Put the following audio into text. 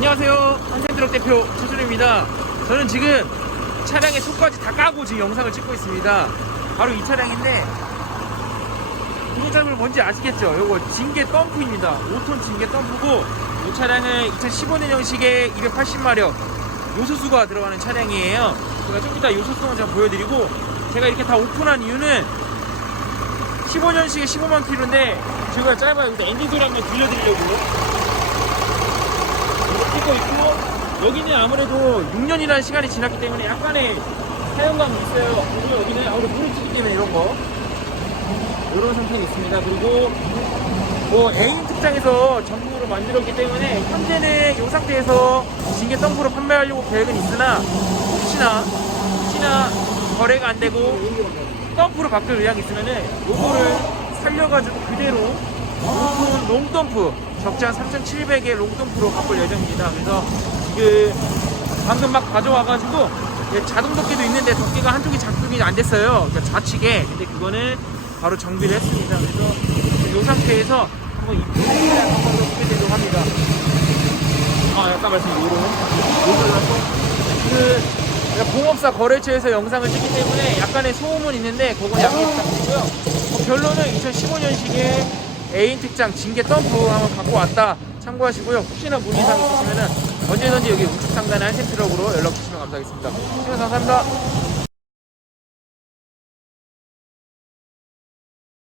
안녕하세요. 한센트럭 대표 최준입니다. 저는 지금 차량에 속까지 다 까고 지금 영상을 찍고 있습니다. 바로 이 차량인데 이 차량 뭔지 아시겠죠? 요거 징계 덤프입니다. 5톤 징계 덤프고 이 차량은 2015년 형식의 280마력 요소수가 들어가는 차량이에요. 제가 좀 이따 요소수만 제가 보여드리고 제가 이렇게 다 오픈한 이유는 15년식의 15만 킬로인데 제가 짧아요. 엔진 소리 한번 들려드리려고 찍고 있고 여기는 아무래도 6년이라는 시간이 지났기 때문에 약간의 사용감이 있어요. 그리고 여기는 아무래도 물이 튀기 때문에 이런 거 이런 상태는 있습니다. 그리고 뭐 애인 특장에서 전국으로 만들었기 때문에 현재는 이 상태에서 징계 덤프로 판매하려고 계획은 있으나 혹시나 혹시나 거래가 안 되고 덤프로 바꿀 의향이 있으면은 요거를 살려가지고 그대로 롱, 롱덤프 적장 3,700의 롱덤프로 바꿀 예정입니다. 그래서 지금 방금 막 가져와가지고 예, 자동 덮개도 있는데 덮개가 한쪽이 작동이 안 됐어요. 그러니까 좌측에. 근데 그거는 바로 정비를 했습니다. 그래서 이 상태에서 한번 이 부분을 한번 더 소개드리도록 합니다. 아, 약간 말씀 요런. 요런 그 제가 공업사 거래처에서 영상을 찍기 때문에 약간의 소음은 있는데 그건 양해 부탁드리고요. 어, 결론은 2015년식의 애인 특장 징계 덤프 한번 갖고 왔다 참고하시고요. 혹시나 문의사항 있으시면 언제든지 여기 우측 상단의 한센트럭으로 연락 주시면 감사하겠습니다. 시청 감사합니다.